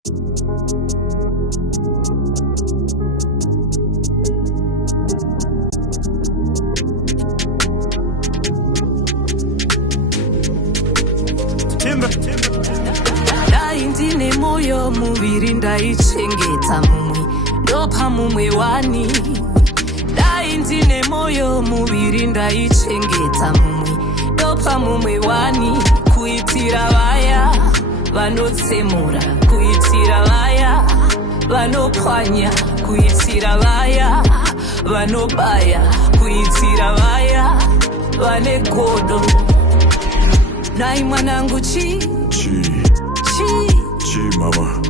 Dai ndine moyo muviri ndaichengeta mumwe ndopa mumwe wani. Dai ndine moyo muviri ndaichengeta mumwe ndopa mumwe wani. Kuitira vaya vanotsemura, kuitira vaya vanopwanya, kuitira vaya vanobaya, kuitira vaya vane godo. Nai mwanangu chi mama,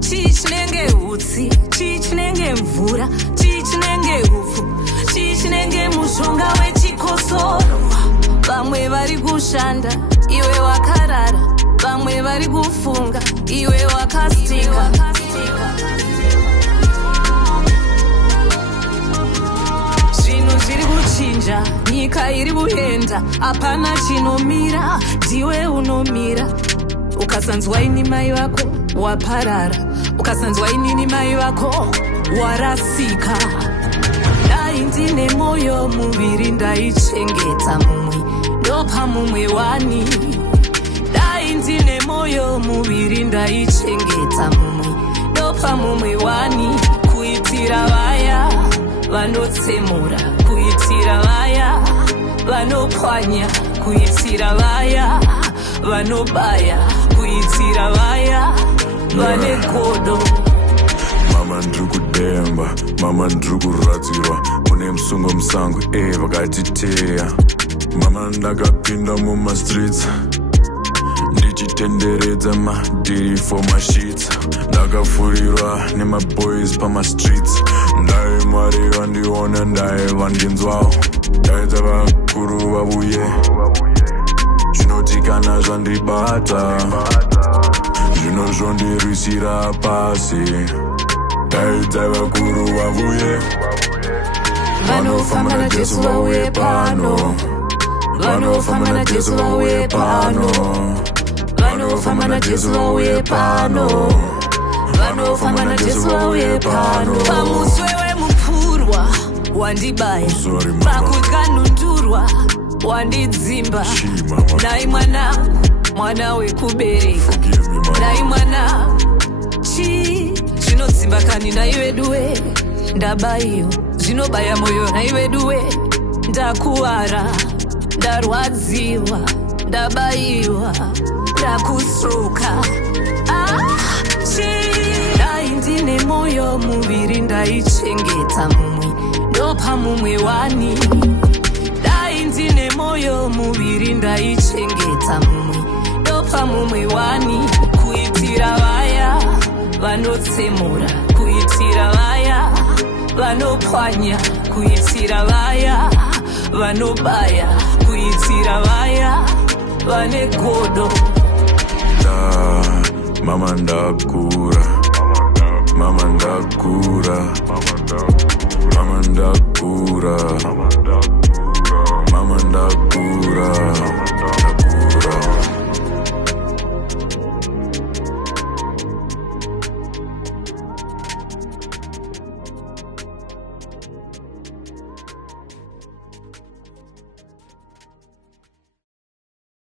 chi chinenge utsi, chi chinenge mvura, chi chinenge upfu, chi chinenge mushonga wechikosoro. Vamwe vari kushanda iwe wakarara, vamwe vari kufunga iwe wakastika. Zvinhu zviri kuchinja, nyika iri kuenda, hapana chinomira, ndiwe unomira. Ukasanzwa ini mai vako waparara, ukasanzwa inini mai vako warasika. Dai ndine moyo muviri ndaichengeta mumwe ndopa mumwe wani. Dai ndine moyo muviri ndaichengeta mumwe ndopa mumwe wani. Kuitira vaya vanotsemura, kuitira vaya vanopwanya, kuitira vaya vanobaya, kuitira vaya vane godo. mama ndiri kudemba, mama ndiri kuradzirwa mune musungo musango vakatiteya. Mama ndakapinda mumastreets ndichitenderedza madiri for mashits, ndakafurirwa nemaboys pamastreets. Dai mwari vandiona, dai vandinzwawo, daidza vakuru vavuye. Zvinoti kana zvandibata zvinozvondirwisira pasi, daidza vakuru vavuye. Vanofamba naJesu vauye pano, vanofamba naJesu vauye pano, vanofamba naJesu vauye pano, vanofamba naJesu vauye pano. Pamuswe wemupurwa wandibaya, pakukanundurwa wandidzimba. Nai mwanangu, mwana wekubereka, nai mwanangu, chi zvinodzimba kani naiveduwe. Ndabayiwa zvinobaya moyo naiveduwe, ndakuwara, ndarwadziwa, ndabayiwa, ndakustroka. Dai ndine moyo muviri ndaichengeta mumwe ndopa mumwe wani. Dai ndine moyo muviri ndaichengeta mumwe ndopa mumwe wani. Kuitira vaya vanotsemura, kuitira vaya vanopwanya, kuitira vaya vanobaya, kuitira vaya vane godo. Mama ndakura, mama ndakura, mama ndakura, mama ndakura.